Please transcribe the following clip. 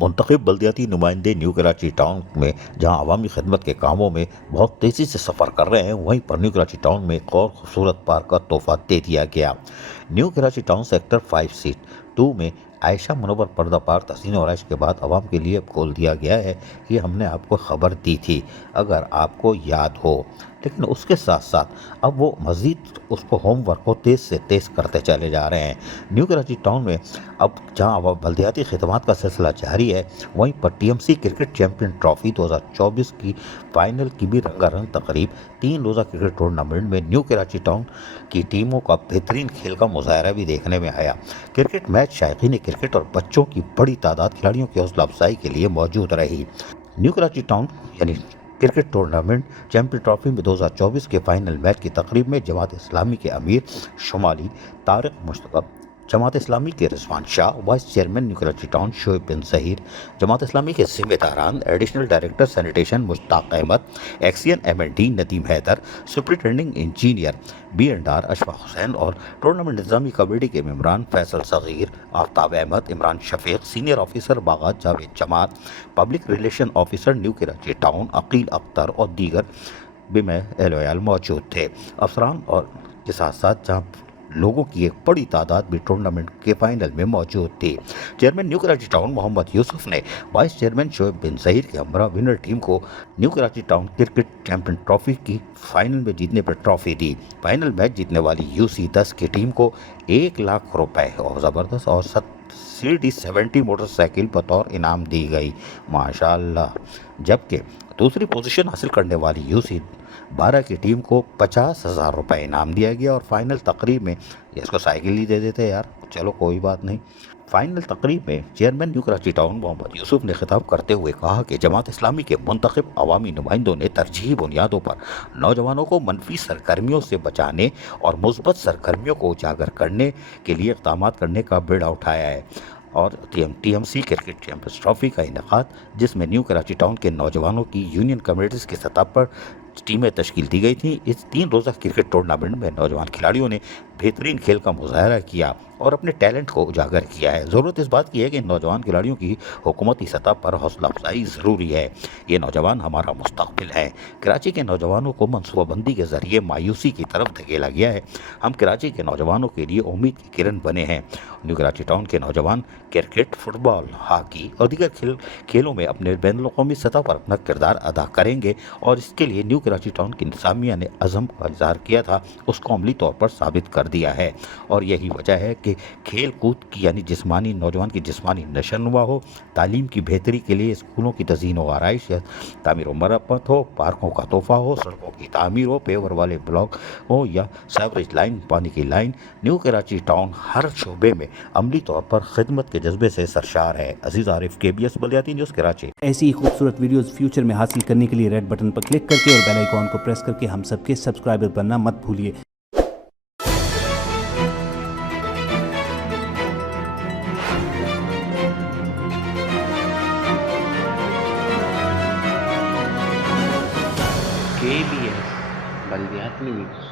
منتخب بلدیاتی نمائندے نیو کراچی ٹاؤن میں جہاں عوامی خدمت کے کاموں میں بہت تیزی سے سفر کر رہے ہیں، وہیں پر نیو کراچی ٹاؤن میں ایک اور خوبصورت پارک کا تحفہ دے دیا گیا۔ New Karachi town sector 5 set 2 میں عائشہ منور پردہ پارک تحسین و آرائش کے بعد عوام کے لیے کھول دیا گیا ہے۔ یہ ہم نے آپ کو خبر دی تھی اگر آپ کو یاد ہو، لیکن اس کے ساتھ ساتھ اب وہ مزید اس کو ہوم ورک کو تیز سے تیز کرتے چلے جا رہے ہیں۔ نیو کراچی ٹاؤن میں اب جہاں بلدیاتی خدمات کا سلسلہ جاری ہے، وہیں پر T M C cricket champion trophy 2024 کی فائنل کی بھی رنگا رنگ تقریب 3 روزہ کرکٹ ٹورنامنٹ میں نیو کراچی ٹاؤن کی ٹیموں کا بہترین کھیل کا مظاہرہ بھی دیکھنے میں آیا۔ کرکٹ میچ شائقین کرکٹ اور بچوں کی بڑی تعداد کھلاڑیوں کی حوصلہ افزائی کے لیے موجود رہی۔ نیو کراچی ٹاؤن یعنی کرکٹ ٹورنامنٹ چیمپئن ٹرافی میں 2024 کے فائنل میچ کی تقریب میں جماعت اسلامی کے امیر شمالی طارق مشتبہ، جماعت اسلامی کے Rizwan Shah, vice chairman new Karachi town Shoaib bin Zaheer, Jamaat Islami کے ذمہ داران additional director sanitation Mushtaq Ahmed, XEN M N D Nadeem Haider, superintending engineer B and R Ashfaq Hussain اور ٹورنامنٹ انتظامی کمیٹی کے ممبران فیصل صغیر، آفتاب احمد، عمران شفیق، سینئر آفیسر باغات جاوید جماعت، public relation officer new Karachi town Aqeel Akhtar اور دیگر بھی میں اہل ویال موجود تھے۔ افسران اور کے ساتھ ساتھ جہاں لوگوں کی ایک بڑی تعداد بھی ٹورنامنٹ کے فائنل میں موجود تھی۔ چیئرمین نیو کراچی ٹاؤن محمد یوسف نے وائس چیئرمین شعیب بن ظہیر کے ہمراہ ونر ٹیم کو new Karachi town cricket champion trophy کی فائنل میں جیتنے پر ٹرافی دی۔ فائنل میچ جیتنے والی UC10 کی ٹیم کو 1 لاکھ روپے اور زبردست اور CD70 موٹر سائیکل بطور انعام دی گئی، ماشاءاللہ، جبکہ دوسری پوزیشن حاصل کرنے والی UC12 کی ٹیم کو 50,000 روپے انعام دیا گیا اور فائنل تقریب میں اس کو سائیکل ہی دے دیتے یار، چلو کوئی بات نہیں۔ فائنل تقریب میں چیئرمین نیو کراچی ٹاؤن محمد یوسف نے خطاب کرتے ہوئے کہا کہ جماعت اسلامی کے منتخب عوامی نمائندوں نے ترجیحی بنیادوں پر نوجوانوں کو منفی سرگرمیوں سے بچانے اور مثبت سرگرمیوں کو اجاگر کرنے کے لیے اقدامات کرنے کا بیڑا اٹھایا ہے اور T M C cricket champions trophy کا انعقاد، جس میں نیو کراچی ٹاؤن کے نوجوانوں کی یونین کمیٹیز کی سطح پر ٹیمیں تشکیل دی گئی تھیں۔ اس 3 روزہ کرکٹ ٹورنامنٹ میں نوجوان کھلاڑیوں نے بہترین کھیل کا مظاہرہ کیا اور اپنے ٹیلنٹ کو اجاگر کیا ہے۔ ضرورت اس بات کی ہے کہ ان نوجوان کھلاڑیوں کی حکومتی سطح پر حوصلہ افزائی ضروری ہے۔ یہ نوجوان ہمارا مستقبل ہیں۔ کراچی کے نوجوانوں کو منصوبہ بندی کے ذریعے مایوسی کی طرف دھکیلا گیا ہے۔ ہم کراچی کے نوجوانوں کے لیے امید کی کرن بنے ہیں۔ نیو کراچی ٹاؤن کے نوجوان کرکٹ، فٹ بال، ہاکی اور دیگر کھیلوں میں اپنے بین الاقوامی سطح پر اپنا کردار ادا کریں گے اور اس کے لیے نیو کراچی ٹاؤن کی انتظامیہ نے عزم کا اظہار کیا تھا، اس کو عملی طور پر ثابت کر دیا ہے اور یہی وجہ ہے کہ کھیل کود کی یعنی نوجوان کی جسمانی نشوونما ہو، تعلیم کی بہتری کے لیے اسکولوں کی تزئین و آرائش یا تعمیر و مرمت ہو، پارکوں کا تحفہ ہو، سڑکوں کی تعمیر ہو، پیور والے بلاک ہو یا سیوریج لائن، پانی کی لائن، نیو کراچی ٹاؤن ہر شعبے میں عملی طور پر خدمت کے جذبے سے سرشار ہے۔ عزیز عارف، KBS بلدیاتی نیوز کراچی۔ ایسی ہی خوبصورت ویڈیوز فیوچر میں حاصل کرنے کے لیے ریڈ بٹن پر کلک کر کے اور بیل آئیکن کو پریس کر کے ہم سب کے سبسکرائبر بننا مت بھولیے۔ KBS بلدیاتی نیوز۔